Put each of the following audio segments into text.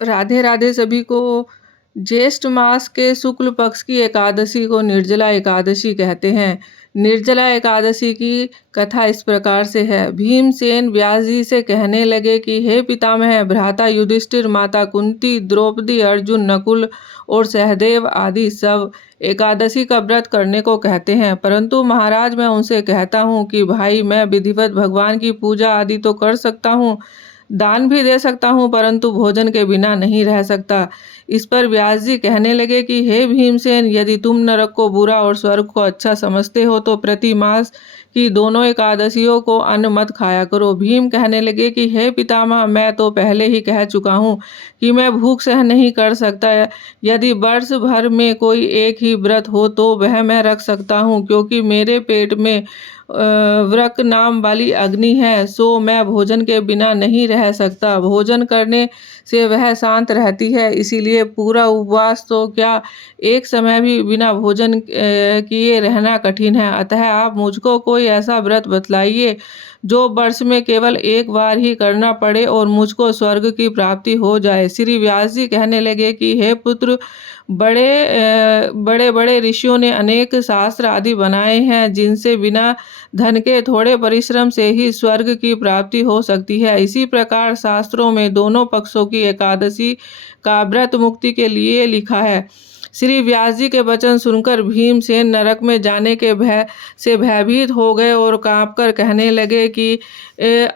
राधे राधे सभी को। ज्येष्ठ मास के शुक्ल पक्ष की एकादशी को निर्जला एकादशी कहते हैं। निर्जला एकादशी की कथा इस प्रकार से है। भीमसेन व्यास जी से कहने लगे कि हे पितामह, भ्राता युधिष्ठिर, माता कुंती, द्रौपदी, अर्जुन, नकुल और सहदेव आदि सब एकादशी का व्रत करने को कहते हैं, परंतु महाराज मैं उनसे कहता हूँ कि भाई, मैं विधिवत भगवान की पूजा आदि तो कर सकता हूँ, दान भी दे सकता हूँ, परंतु भोजन के बिना नहीं रह सकता। इस पर व्यास जी कहने लगे कि हे भीमसेन, यदि तुम नरक को बुरा और स्वर्ग को अच्छा समझते हो तो प्रति मास की दोनों एकादशियों को अन्न मत खाया करो। भीम कहने लगे कि हे पितामह, मैं तो पहले ही कह चुका हूँ कि मैं भूख सहन नहीं कर सकता। यदि वर्ष भर में कोई एक ही व्रत हो तो वह मैं रख सकता हूँ, क्योंकि मेरे पेट में व्रक नाम वाली अग्नि है, सो मैं भोजन के बिना नहीं रह सकता। भोजन करने से वह शांत रहती है, इसीलिए पूरा उपवास तो क्या, एक समय भी बिना भोजन किए रहना कठिन है। अतः आप मुझको कोई ऐसा व्रत बतलाइए जो वर्ष में केवल एक बार ही करना पड़े और मुझको स्वर्ग की प्राप्ति हो जाए। श्री व्यास जी कहने लगे कि हे पुत्र, बड़े बड़े ऋषियों ने अनेक शास्त्र आदि बनाए हैं, जिनसे बिना धन के थोड़े परिश्रम से ही स्वर्ग की प्राप्ति हो सकती है। इसी प्रकार शास्त्रों में दोनों पक्षों की एकादशी का व्रत मुक्ति के लिए लिखा है। श्री व्यास जी के वचन सुनकर भीमसेन नरक में जाने के भय से भयभीत हो गए और कांपकर कहने लगे कि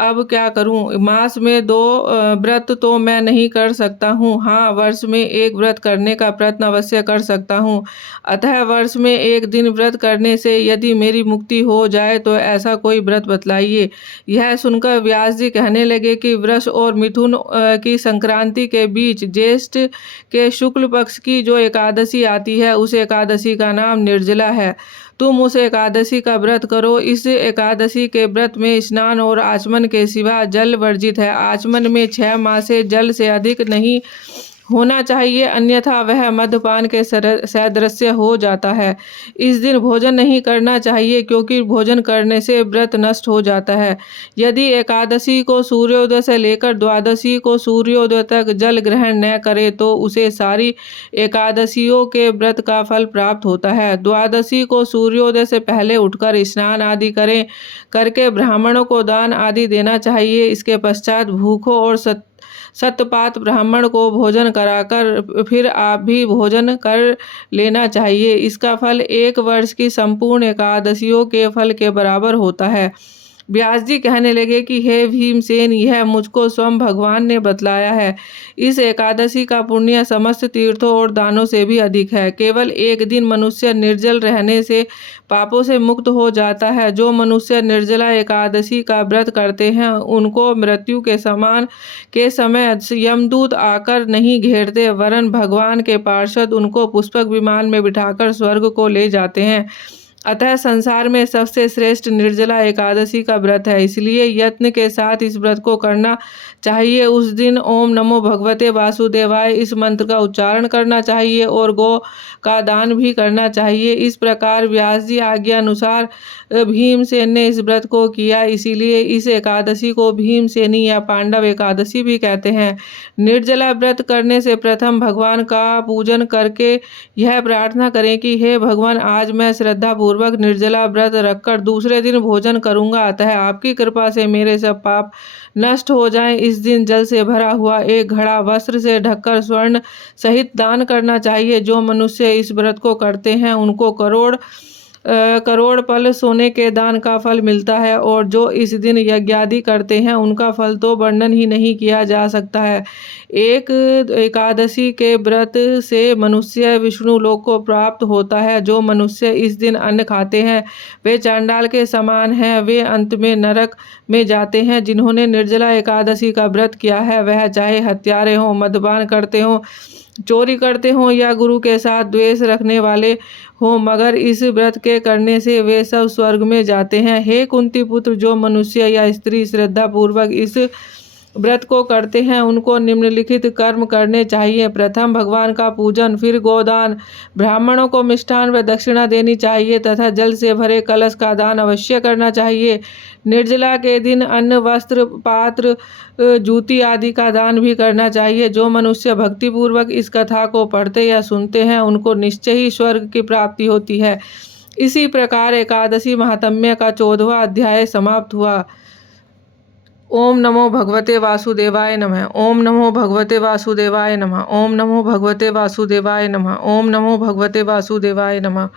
अब क्या करूं? मास में 2 व्रत तो मैं नहीं कर सकता हूं। हाँ, वर्ष में एक व्रत करने का प्रयत्न अवश्य कर सकता हूं। अतः वर्ष में एक दिन व्रत करने से यदि मेरी मुक्ति हो जाए तो ऐसा कोई व्रत बतलाइए। यह सुनकर व्यास जी कहने लगे कि वृष और मिथुन की संक्रांति के बीच ज्येष्ठ के शुक्ल पक्ष की जो एकादशी आती है, उस एकादशी का नाम निर्जला है। तुम उस एकादशी का व्रत करो। इस एकादशी के व्रत में स्नान और आचमन के सिवा जल वर्जित है। आचमन में 6 माह से जल से अधिक नहीं होना चाहिए, अन्यथा वह मद्यपान के सदृश्य हो जाता है। इस दिन भोजन नहीं करना चाहिए, क्योंकि भोजन करने से व्रत नष्ट हो जाता है। यदि एकादशी को सूर्योदय से लेकर द्वादशी को सूर्योदय तक जल ग्रहण न करे तो उसे सारी एकादशियों के व्रत का फल प्राप्त होता है। द्वादशी को सूर्योदय से पहले उठकर स्नान आदि करके ब्राह्मणों को दान आदि देना चाहिए। इसके पश्चात भूखों और सतपात ब्राह्मण को भोजन कराकर फिर आप भी भोजन कर लेना चाहिए। इसका फल 1 वर्ष की संपूर्ण एकादशियों के फल के बराबर होता है। व्यास जी कहने लगे कि हे भीमसेन, यह मुझको स्वयं भगवान ने बतलाया है। इस एकादशी का पुण्य समस्त तीर्थों और दानों से भी अधिक है। केवल एक दिन मनुष्य निर्जल रहने से पापों से मुक्त हो जाता है। जो मनुष्य निर्जला एकादशी का व्रत करते हैं, उनको मृत्यु के समय यमदूत आकर नहीं घेरते, वरन भगवान के पार्षद उनको पुष्पक विमान में बिठाकर स्वर्ग को ले जाते हैं। अतः संसार में सबसे श्रेष्ठ निर्जला एकादशी का व्रत है, इसलिए यत्न के साथ इस व्रत को करना चाहिए। उस दिन ओम नमो भगवते वासुदेवाय इस मंत्र का उच्चारण करना चाहिए और गौ का दान भी करना चाहिए। इस प्रकार व्यास जी आज्ञा अनुसार भीमसेन ने इस व्रत को किया, इसीलिए इस एकादशी को भीमसेनी या पांडव एकादशी भी कहते हैं। निर्जला व्रत करने से प्रथम भगवान का पूजन करके यह प्रार्थना करें कि हे भगवान, आज मैं श्रद्धा पूर्वक निर्जला व्रत रखकर दूसरे दिन भोजन करूंगा, अतः आपकी कृपा से मेरे सब पाप नष्ट हो जाएं। इस दिन जल से भरा हुआ एक घड़ा वस्त्र से ढककर स्वर्ण सहित दान करना चाहिए। जो मनुष्य इस व्रत को करते हैं उनको करोड़ पल सोने के दान का फल मिलता है, और जो इस दिन यज्ञादि करते हैं उनका फल तो वर्णन ही नहीं किया जा सकता है। एक एकादशी के व्रत से मनुष्य विष्णु लोक को प्राप्त होता है। जो मनुष्य इस दिन अन्न खाते हैं वे चांडाल के समान हैं, वे अंत में नरक में जाते हैं। जिन्होंने निर्जला एकादशी का व्रत किया है, वह चाहे हत्यारे हों, मद्यपान करते हों, चोरी करते हों या गुरु के साथ द्वेष रखने वाले हो, मगर इस व्रत के करने से वे सब स्वर्ग में जाते हैं। हे कुंती पुत्र, जो मनुष्य या स्त्री श्रद्धा पूर्वक इस व्रत को करते हैं उनको निम्नलिखित कर्म करने चाहिए। प्रथम भगवान का पूजन, फिर गोदान, ब्राह्मणों को मिष्ठान व दक्षिणा देनी चाहिए तथा जल से भरे कलश का दान अवश्य करना चाहिए। निर्जला के दिन अन्न, वस्त्र, पात्र, जूती आदि का दान भी करना चाहिए। जो मनुष्य भक्तिपूर्वक इस कथा को पढ़ते या सुनते हैं उनको निश्चय ही स्वर्ग की प्राप्ति होती है। इसी प्रकार एकादशी महात्म्य का 14वां अध्याय समाप्त हुआ। ओम नमो भगवते वासुदेवाय नमः। ओम नमो भगवते वासुदेवाय नमः। ओम नमो भगवते वासुदेवाय नमः। ओम नमो भगवते वासुदेवाय नमः।